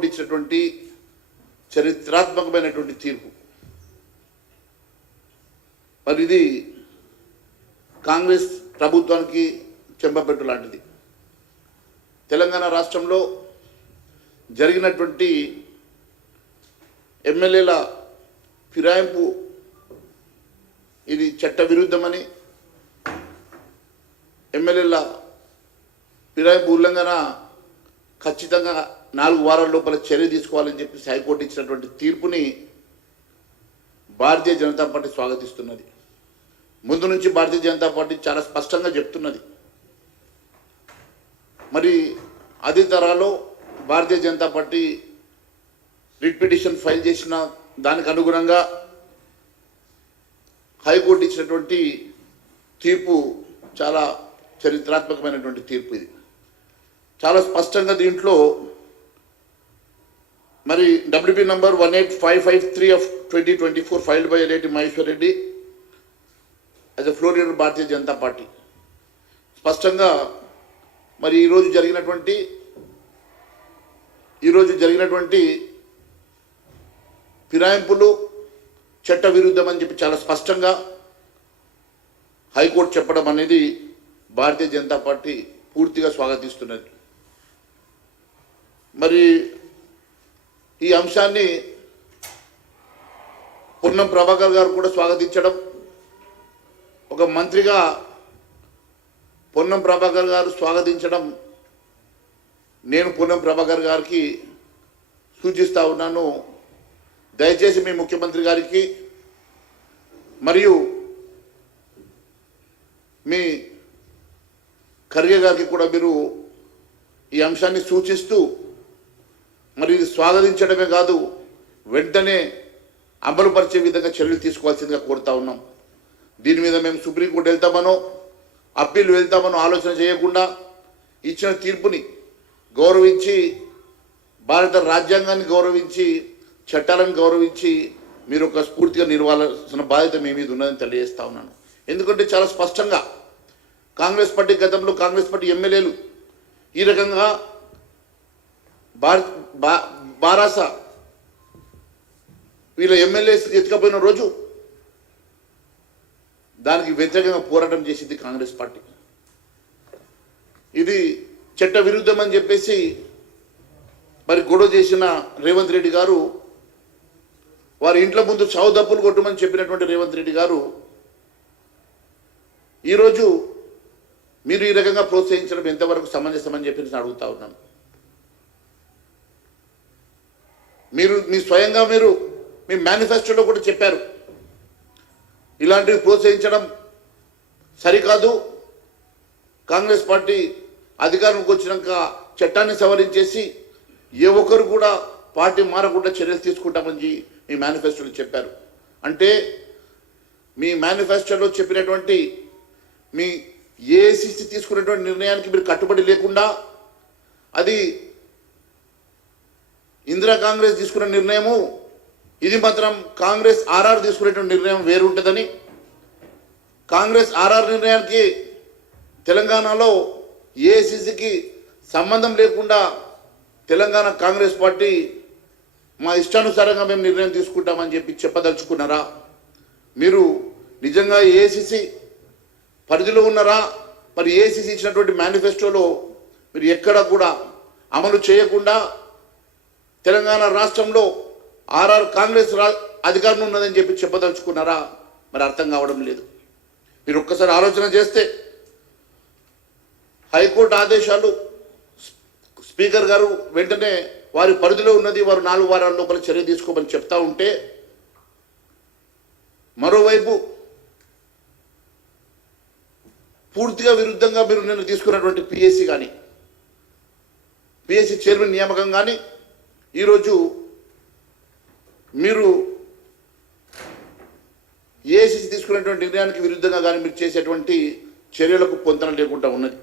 High court ఇచ్చినటువంటి చరిత్రాత్మకమైనటువంటి తీర్పు. మరి ఇది కాంగ్రెస్ ప్రభుత్వానికి చెంపపెట్టు లాంటిది. తెలంగాణ రాష్ట్రంలో జరిగినటువంటి ఎమ్మెల్యేల ఫిరాయింపు ఇది చట్ట విరుద్ధమని, ఎమ్మెల్యేల ఫిరాయింపు ఉల్లంఘన ఖచ్చితంగా 4 వారాల లోపల చర్య తీసుకోవాలని చెప్పి హైకోర్టు ఇచ్చినటువంటి తీర్పుని భారతీయ జనతా పార్టీ స్వాగతిస్తున్నది. ముందు నుంచి భారతీయ జనతా పార్టీ చాలా స్పష్టంగా చెప్తున్నది. మరి అదే తరాలో Bharatiya Janata Party writ petition file చేసిన దానికి అనుగుణంగా హైకోర్టు ఇచ్చినటువంటి తీర్పు చాలా చరిత్రాత్మకమైనటువంటి తీర్పు. ఇది చాలా స్పష్టంగా దీంట్లో మరి WP number 18553 of 2024 filed by LIT Maheshwar Reddy as a floor leader Bharatiya Janata party స్పష్టంగా మరి ఈరోజు జరిగినటువంటి ఫిరాయింపులు చట్ట విరుద్ధమని చెప్పి చాలా స్పష్టంగా హైకోర్టు చెప్పడం అనేది భారతీయ జనతా పార్టీ పూర్తిగా స్వాగతిస్తున్నది. మరి ఈ అంశాన్ని పొన్నం ప్రభాకర్ గారు కూడా స్వాగతించడం, ఒక మంత్రిగా పొన్నం ప్రభాకర్ గారు స్వాగతించడం, నేను పొన్నం ప్రభాకర్ గారికి సూచిస్తూ ఉన్నాను, దయచేసి మీ ముఖ్యమంత్రి గారికి మరియు మీ ఖర్గే గారికి కూడా మీరు ఈ అంశాన్ని సూచిస్తూ మరి ఇది స్వాగతించడమే కాదు, వెంటనే అమలుపరిచే విధంగా చర్యలు తీసుకోవాల్సిందిగా కోరుతా ఉన్నాం. దీని మీద మేము సుప్రీంకోర్టు వెళ్తామనో అప్పీల్ వెళ్తామనో ఆలోచన చేయకుండా ఇచ్చిన తీర్పుని గౌరవించి, భారత రాజ్యాంగాన్ని గౌరవించి, చట్టాలను గౌరవించి మీరు ఒక స్ఫూర్తిగా నిర్వహించాల్సిన బాధ్యత మీ మీద ఉన్నదని తెలియజేస్తా ఉన్నాను. ఎందుకంటే చాలా స్పష్టంగా కాంగ్రెస్ పార్టీ గతంలో కాంగ్రెస్ పార్టీ ఎమ్మెల్యేలు ఈ రకంగా బారాస వీళ్ళ ఎమ్మెల్యేస్ ఎత్తుకపోయిన రోజు దానికి వ్యతిరేకంగా పోరాటం చేసింది కాంగ్రెస్ పార్టీ. ఇది చట్ట విరుద్ధం అని చెప్పేసి మరి గొడవ చేసిన రేవంత్ రెడ్డి గారు, వారి ఇంట్లో ముందు చావు దప్పులు కొట్టమని చెప్పినటువంటి రేవంత్ రెడ్డి గారు ఈరోజు మీరు ఈ రకంగా ప్రోత్సహించడం ఎంతవరకు సమంజసమని చెప్పి అడుగుతా ఉన్నాను. స్వయంగా మీరు మీ మేనిఫెస్టోలో కూడా చెప్పారు, ఇలాంటివి ప్రోత్సహించడం సరికాదు, కాంగ్రెస్ పార్టీ అధికారంలోకి వచ్చినాక చట్టాన్ని సవరించేసి ఏ ఒక్కరు కూడా పార్టీ మారకుండా చర్యలు తీసుకుంటామని మీ మేనిఫెస్టోలో చెప్పారు. అంటే మీ మేనిఫెస్టోలో చెప్పినటువంటి మీ ఏఐసిసి తీసుకున్నటువంటి నిర్ణయానికి మీరు కట్టుబడి లేకుండా, అది ఇందిరా కాంగ్రెస్ తీసుకున్న నిర్ణయము, ఇది మాత్రం కాంగ్రెస్ ఆర్ఆర్ తీసుకునేటువంటి నిర్ణయం వేరు ఉంటుందని, కాంగ్రెస్ ఆర్ఆర్ నిర్ణయానికి తెలంగాణలో ఏఐసిసికి సంబంధం లేకుండా తెలంగాణ కాంగ్రెస్ పార్టీ మా ఇష్టానుసారంగా మేము నిర్ణయం తీసుకుంటామని చెప్పి చెప్పదలుచుకున్నారా? మీరు నిజంగా ఏఐసిసి పరిధిలో ఉన్నారా? మరి ఏఐసిసి ఇచ్చినటువంటి మేనిఫెస్టోలో మీరు ఎక్కడ కూడా అమలు చేయకుండా తెలంగాణ రాష్ట్రంలో ఆర్ఆర్ కాంగ్రెస్ అధికారం ఉన్నదని చెప్పి చెప్పదలుచుకున్నారా? మరి అర్థం కావడం లేదు. మీరు ఒక్కసారి ఆలోచన చేస్తే హైకోర్టు ఆదేశాలు స్పీకర్ గారు వెంటనే వారి పరిధిలో ఉన్నది, వారు 4 వారాల లోపల చర్య తీసుకోమని చెప్తా ఉంటే, మరోవైపు పూర్తిగా విరుద్ధంగా మీరు నిన్న తీసుకున్నటువంటి పిఎస్సి కానీ, పిఎస్సి చైర్మన్ నియామకం కానీ, ఈరోజు మీరు ఏఐసిసి తీసుకున్నటువంటి నిర్ణయానికి విరుద్ధంగా కానీ మీరు చేసేటువంటి చర్యలకు పొంతన లేకుండా ఉన్నది.